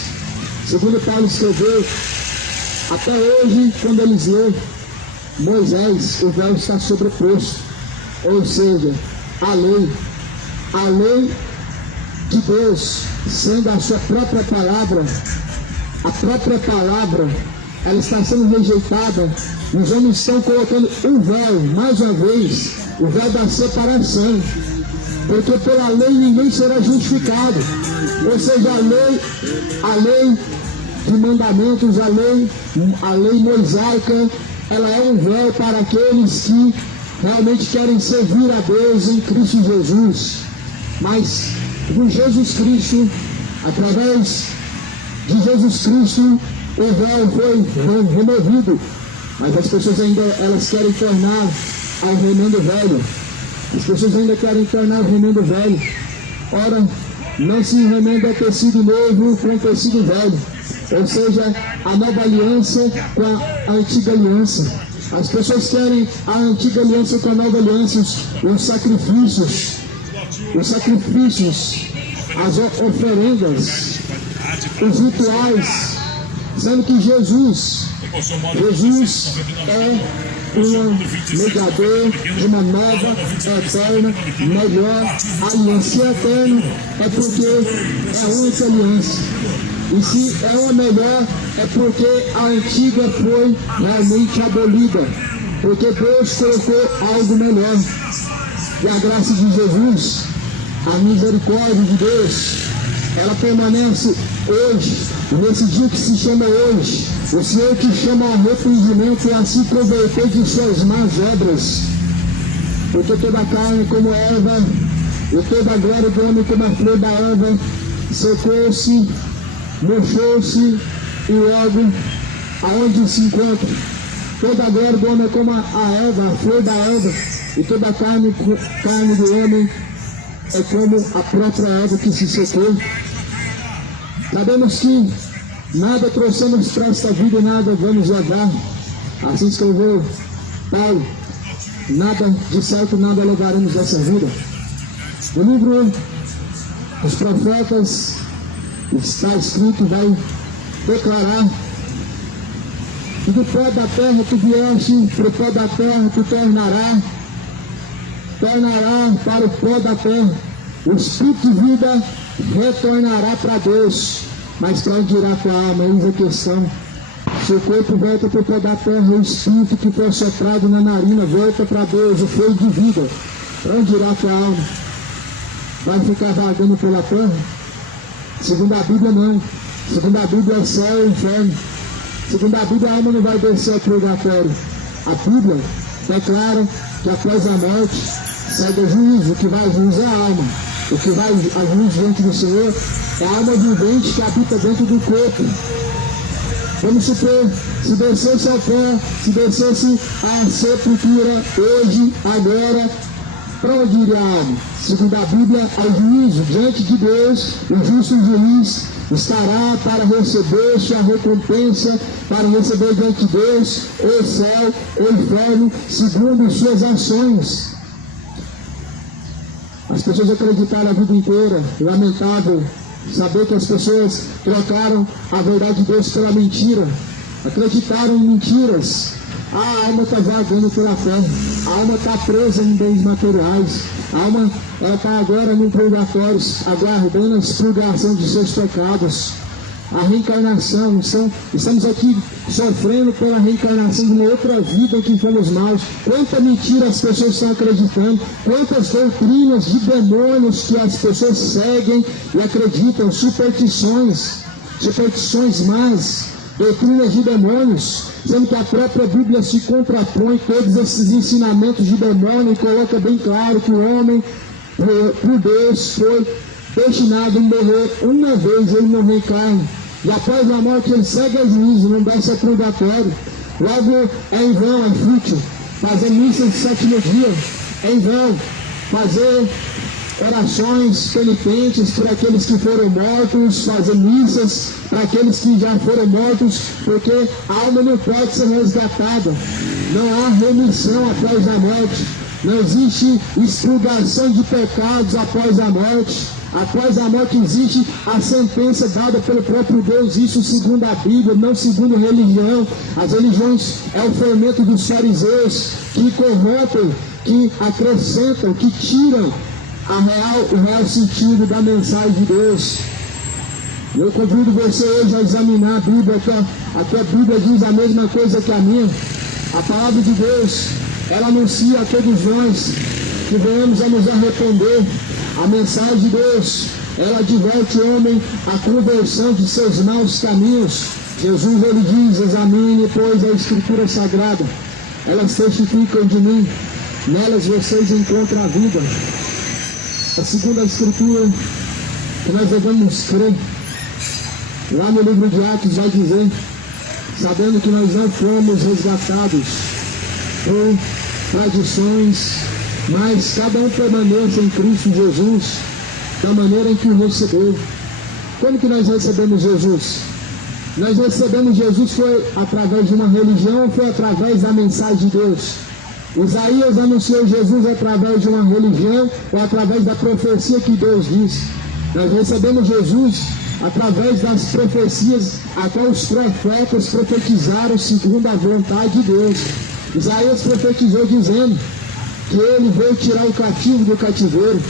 Segundo Paulo escreveu, até hoje, quando eles lêem Moisés, o véu está sobreposto. Ou seja, a lei de Deus, sendo a sua própria palavra, ela está sendo rejeitada. Os homens estão colocando um véu, mais uma vez, o véu da separação. Porque pela lei ninguém será justificado. Ou seja, a lei de mandamentos, a lei mosaica, ela é um véu para aqueles que realmente querem servir a Deus em Cristo Jesus. Mas com Jesus Cristo, através de Jesus Cristo, o véu foi removido. Mas as pessoas ainda elas querem tornar ao remendo velho. As pessoas ainda querem tornar o remendo velho. Ora, não se remenda tecido novo com tecido velho. Ou seja, a nova aliança com a antiga aliança. As pessoas querem a antiga aliança com a nova aliança, os sacrifícios, as oferendas, os rituais, sendo que Jesus é um mediador de uma nova, eterna, melhor aliança. Se é eterno, é porque é a única aliança. E se é uma melhor, é porque a antiga foi realmente abolida. Porque Deus colocou algo melhor. E a graça de Jesus, a misericórdia de Deus, ela permanece hoje, nesse dia que se chama hoje. O Senhor que chama ao arrependimento e a se converter de suas más obras. Porque toda a carne como erva, e toda a glória do homem como a flor da erva, secou-se, murchou-se, e logo, aonde se encontra? Toda a glória do homem é como a erva, a flor da erva, e toda a carne do homem é como a própria erva que se secou. Sabemos que nada trouxemos para esta vida e nada vamos levar. Assim escreveu Paulo. Nada de certo, nada levaremos dessa vida. No livro dos profetas está escrito, vai declarar que do pó da terra tu vieste, para o pó da terra tu tornará para o pó da terra. O espírito de vida retornará para Deus. Mas para onde irá com a alma? Eis a questão. Seu corpo volta para o pó da terra, o espírito que foi soprado na narina volta para Deus, o fogo de vida. Para onde irá com a alma? Vai ficar vagando pela terra? Segundo a Bíblia, não. Segundo a Bíblia, é céu e inferno. Segundo a Bíblia, a alma não vai descer ao purgatório. A Bíblia declara que após a morte sai do juízo. O que vai a juízo é a alma. O que vai a juízo diante do Senhor é a alma vivente que habita dentro do corpo. Vamos supor, se descesse ao pó, se descesse a sepultura hoje, agora, para onde iria a alma? Segundo a Bíblia, ao juízo, diante de Deus, o justo juiz estará para receber sua recompensa, para receber diante de Deus o céu, o inferno, segundo suas ações. As pessoas acreditaram a vida inteira, lamentável saber que as pessoas trocaram a verdade de Deus pela mentira, acreditaram em mentiras, A alma está vagando pela terra, a alma está presa em bens materiais, a alma está agora no purgatório, aguardando a expurgação de seus pecados. A reencarnação, estamos aqui sofrendo pela reencarnação de uma outra vida em que fomos maus. Quanta mentira as pessoas estão acreditando, quantas doutrinas de demônios que as pessoas seguem e acreditam, superstições más, doutrinas de demônios, sendo que a própria Bíblia se contrapõe todos esses ensinamentos de demônio e coloca bem claro que o homem, por Deus, foi destinado a morrer uma vez, ele não reencarna. E após a morte ele segue a juízo, não desce ao purgatório. Logo é em vão, é fútil fazer missa de 7º dia, é em vão fazer orações penitentes por aqueles que foram mortos, fazer missas para aqueles que já foram mortos, porque a alma não pode ser resgatada, não há remissão após a morte, não existe expurgação de pecados após a morte. Após a morte existe a sentença dada pelo próprio Deus, isso segundo a Bíblia, não segundo a religião. As religiões é o fermento dos fariseus que corrompem, que acrescentam, que tiram o real sentido da mensagem de Deus. Eu convido você hoje a examinar a Bíblia, a tua Bíblia diz a mesma coisa que a minha. A palavra de Deus, ela anuncia a todos nós que venhamos a nos arrepender. A mensagem de Deus, ela adverte o homem a conversão de seus maus caminhos. Jesus, ele diz, examine, pois, a Escritura Sagrada. Elas testificam de mim, nelas vocês encontram a vida. A segunda Escritura que nós devemos crer, lá no livro de Atos vai dizer, sabendo que nós não fomos resgatados por tradições, mas cada um permaneça em Cristo Jesus da maneira em que o recebeu. Como que nós recebemos Jesus? Nós recebemos Jesus foi através de uma religião ou foi através da mensagem de Deus? Isaías anunciou Jesus através de uma religião ou através da profecia que Deus disse? Nós recebemos Jesus através das profecias a qual os profetas profetizaram segundo a vontade de Deus. Isaías profetizou dizendo que ele veio tirar o cativo do cativeiro.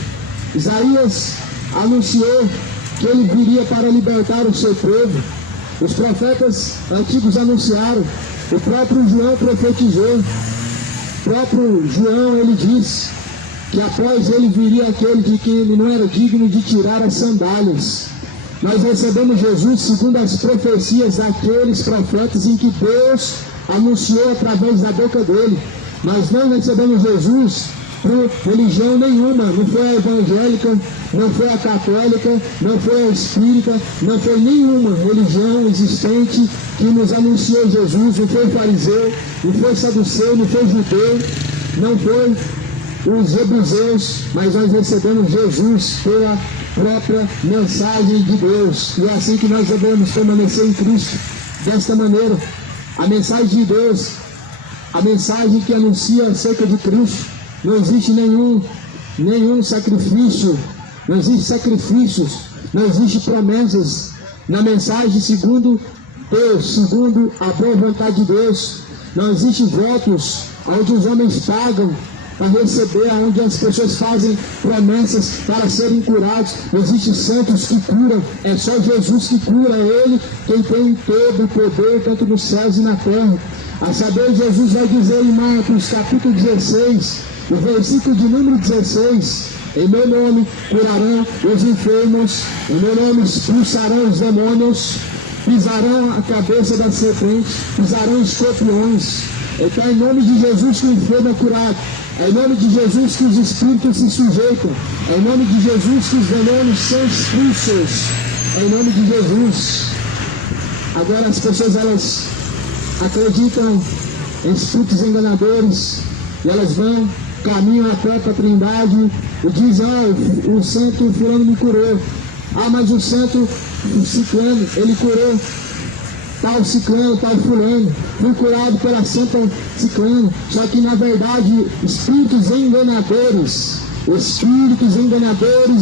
Isaías anunciou que ele viria para libertar o seu povo. Os profetas antigos anunciaram, o próprio João profetizou. O próprio João, ele disse que após ele viria aquele de quem ele não era digno de tirar as sandálias. Nós recebemos Jesus segundo as profecias daqueles profetas em que Deus anunciou através da boca dele. Nós não recebemos Jesus por religião nenhuma, não foi a evangélica, não foi a católica, não foi a espírita, não foi nenhuma religião existente que nos anunciou Jesus, não foi fariseu, não foi saduceu, não foi judeu, não foi os jebuseus, mas nós recebemos Jesus pela própria mensagem de Deus, e é assim que nós devemos permanecer em Cristo, desta maneira. A mensagem de Deus, a mensagem que anuncia acerca de Cristo, não existe nenhum sacrifício, não existe sacrifícios, não existe promessas na mensagem segundo Deus, segundo a boa vontade de Deus. Não existe votos onde os homens pagam para receber, onde as pessoas fazem promessas para serem curados. Não existe santos que curam, é só Jesus que cura, é Ele quem tem todo o poder, tanto nos céus e na terra. A saber, Jesus vai dizer em Marcos capítulo 16, o versículo de número 16, em meu nome curarão os enfermos, em meu nome expulsarão os demônios, pisarão a cabeça da serpente, pisarão escorpiões. Então, em nome de Jesus que o enfermo é curado, é em nome de Jesus que os espíritos se sujeitam, é em nome de Jesus que os demônios são expulsos, é em nome de Jesus. Agora as pessoas, elas acreditam em espíritos enganadores, e elas vão, caminham até para a Trindade e dizem, o santo fulano me curou, mas o santo ciclano, ele curou tal ciclano, tal fulano, fui curado pela santa ciclano. Só que na verdade espíritos enganadores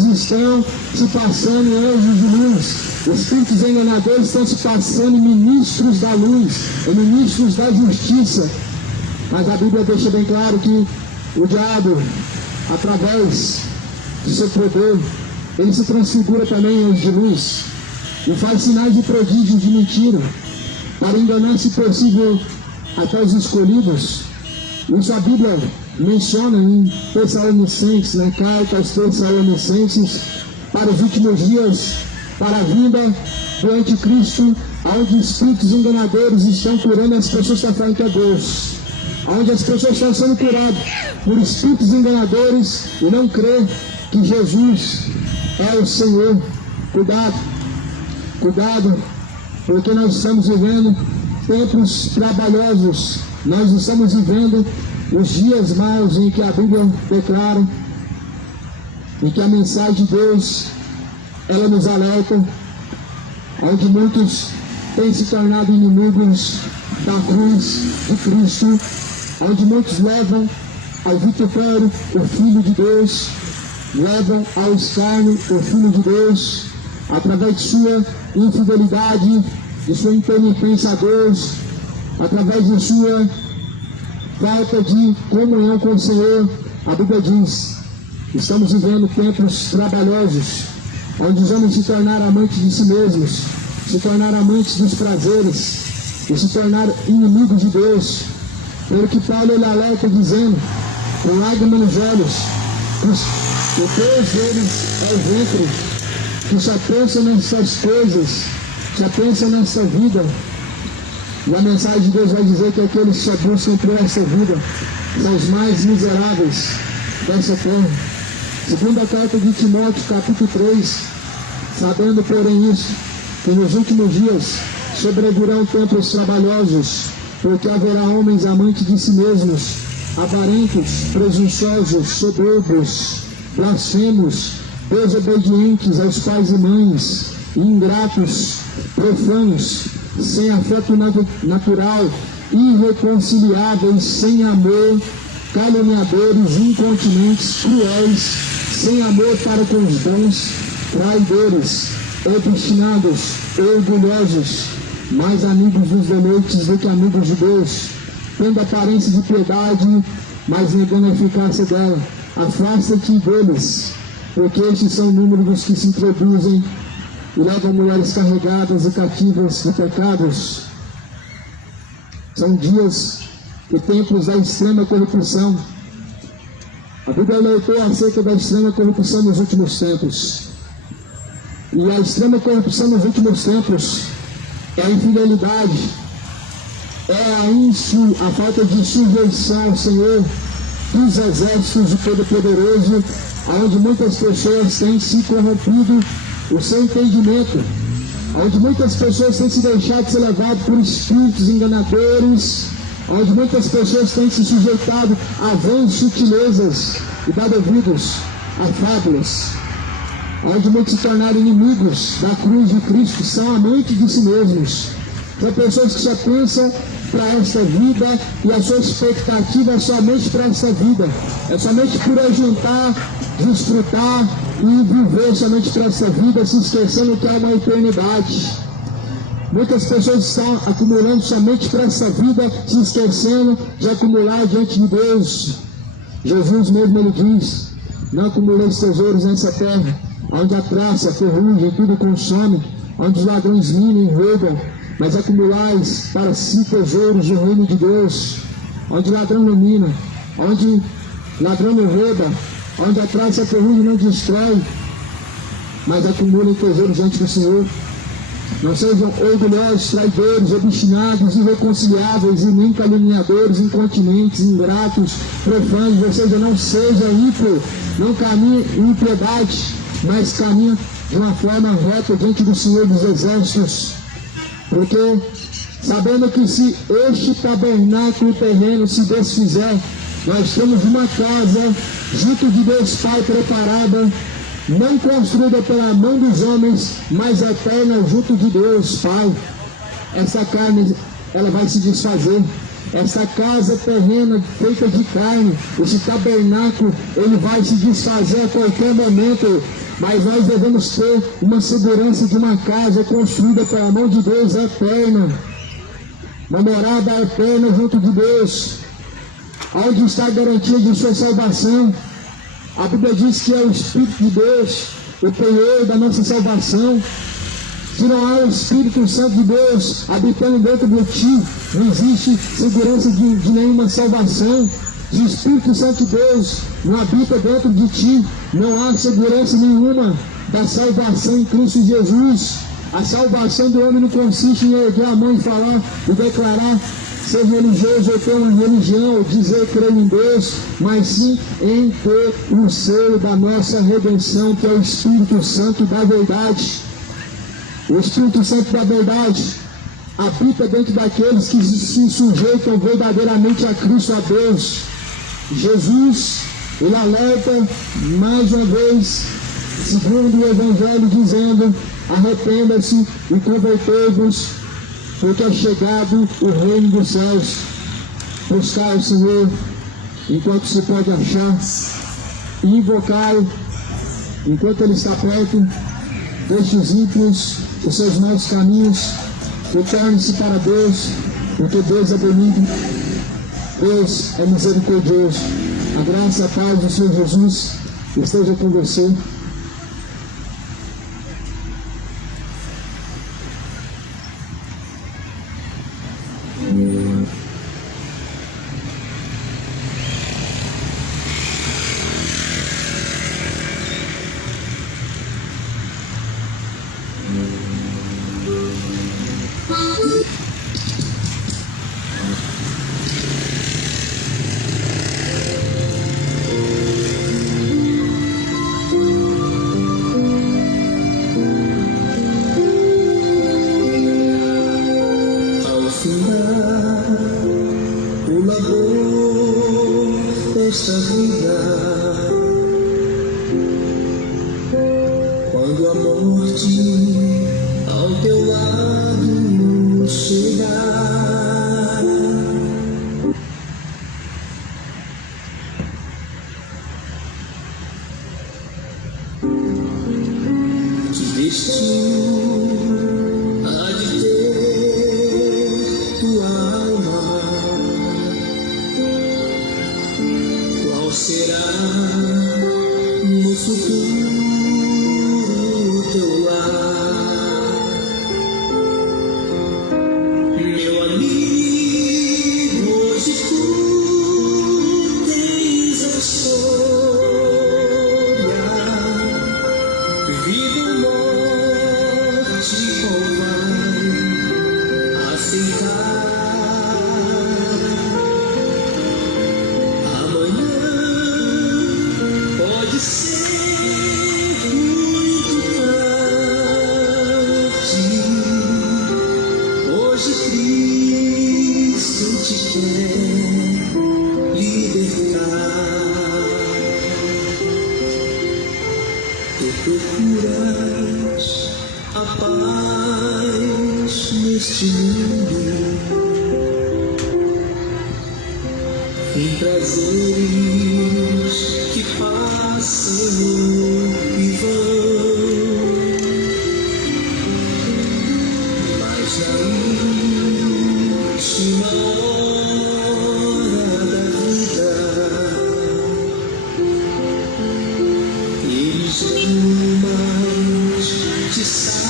estão se passando em anjos de luz. Espíritos enganadores estão se passando em ministros da luz, em ministros da justiça. Mas a Bíblia deixa bem claro que o diabo, através de seu poder, ele se transfigura também em anjo de luz e faz sinais de prodígios de mentira para enganar, se possível, até os escolhidos. Isso a Bíblia menciona em Tessalonicenses, na carta aos Tessalonicenses, para os últimos dias, para a vinda do anticristo, onde espíritos enganadores estão curando as pessoas que falam que é Deus, onde as pessoas estão sendo curadas por espíritos enganadores e não crê que Jesus é o Senhor. Cuidado, porque nós estamos vivendo tempos trabalhosos, nós estamos vivendo os dias maus em que a Bíblia declara, em que a mensagem de Deus, ela nos alerta, onde muitos têm se tornado inimigos da cruz de Cristo, onde muitos levam ao vitupério o Filho de Deus, levam ao escárnio o Filho de Deus, através de sua infidelidade, de sua impenitência a Deus, através de sua falta de comunhão com o Senhor. A Bíblia diz: estamos vivendo tempos trabalhosos, onde os homens se tornaram amantes de si mesmos, se tornaram amantes dos prazeres e se tornaram inimigos de Deus. Pelo que Paulo ele alerta dizendo, com lágrimas nos olhos, que o Deus deles é o ventre, que só pensa nessas coisas, só pensa nessa vida. E a mensagem de Deus vai dizer que aqueles que só buscam por essa vida são os mais miseráveis dessa terra. Segunda carta de Timóteo, capítulo 3, sabendo, porém, isso, que nos últimos dias sobrevirão tempos trabalhosos, porque haverá homens amantes de si mesmos, avarentos, presunçosos, soberbos, blasfemos, desobedientes aos pais e mães, ingratos, profanos, sem afeto natural, irreconciliáveis, sem amor, caluniadores, incontinentes, cruéis, sem amor para com os bons, traidores, obstinados, orgulhosos, mais amigos dos deleites do que amigos de Deus, tendo aparência de piedade, mas negando a eficácia dela. Afasta-te deles, porque estes são o número dos que se introduzem e levam mulheres carregadas e cativas de pecados. São dias e tempos da extrema corrupção. A Bíblia alertou acerca da extrema corrupção nos últimos tempos. E a extrema corrupção nos últimos tempos é a infidelidade, é a falta de sujeição ao Senhor dos exércitos do Todo-Poderoso, onde muitas pessoas têm se corrompido o seu entendimento, onde muitas pessoas têm se deixado ser levadas por espíritos enganadores, onde muitas pessoas têm se sujeitado a vãs sutilezas e dado ouvidos a fábulas, onde muitos se tornaram inimigos da cruz de Cristo, são amantes de si mesmos. São pessoas que só pensam para esta vida e a sua expectativa é somente para esta vida. É somente por ajuntar, desfrutar e viver somente para esta vida, se esquecendo que há uma eternidade. Muitas pessoas estão acumulando somente para esta vida, se esquecendo de acumular diante de Deus. Jesus mesmo ele diz: não acumuleis tesouros nessa terra, onde a traça, a ferrugem, tudo consome, onde os ladrões minam e roubam, mas acumulais para si tesouros no reino de Deus, onde o ladrão não mina, onde o ladrão não rouba, onde a traça e a ferrugem não destrói, mas acumulem tesouros diante do Senhor. Não sejam orgulhosos, traidores, obstinados, irreconciliáveis, e nem caluniadores, incontinentes, ingratos, profanos, ou seja, não seja ímpio, não caminhe em impiedade, mas caminhe de uma forma reta diante do Senhor dos Exércitos. Porque, sabendo que se este tabernáculo terreno se desfizer, nós temos uma casa junto de Deus Pai preparada, não construída pela mão dos homens, mas eterna junto de Deus Pai. Essa carne, ela vai se desfazer. Essa casa terrena feita de carne, esse tabernáculo, ele vai se desfazer a qualquer momento. Mas nós devemos ter uma segurança de uma casa construída pela mão de Deus eterna, uma morada eterna junto de Deus. onde está a garantia de sua salvação. A Bíblia diz que é o Espírito de Deus, o penhor da nossa salvação. Se não há o Espírito Santo de Deus habitando dentro de ti, não existe segurança de nenhuma salvação. Se o Espírito Santo de Deus não habita dentro de ti, não há segurança nenhuma da salvação em Cristo Jesus. A salvação do homem não consiste em erguer a mão e falar e declarar ser religioso ou ter uma religião, ou dizer crer em Deus, mas sim em ter o selo da nossa redenção, que é o Espírito Santo da verdade. O Espírito Santo da verdade habita dentro daqueles que se sujeitam verdadeiramente a Cristo, a Deus. Jesus, ele alerta mais uma vez, segundo o Evangelho, dizendo: arrependa-se e convertei-vos, porque é chegado o reino dos céus. Buscar o Senhor enquanto se pode achar, e invocar-o enquanto ele está perto. Deixe os ímpios os seus maus caminhos, retorne-se para Deus, porque Deus é benigno, Deus é misericordioso. A graça e a paz do Senhor Jesus esteja com você. O labor desta vida, quando a morte ao teu lado chegar, que destino há de ter tua alma? Qual será no futuro teu lar? Meu amigo, hoje tu tens a escolha, vida ou morte, qual vai aceitar? Pode ser muito tarde. Hoje Cristo te quer libertar. Tu procuras a paz neste mundo, em prazeres que passam e vão, mas na última hora da vida, eles mais te satisfarão.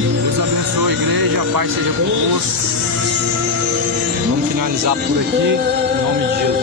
Deus abençoe a igreja, a paz seja convosco. Vamos finalizar por aqui, em nome de Jesus.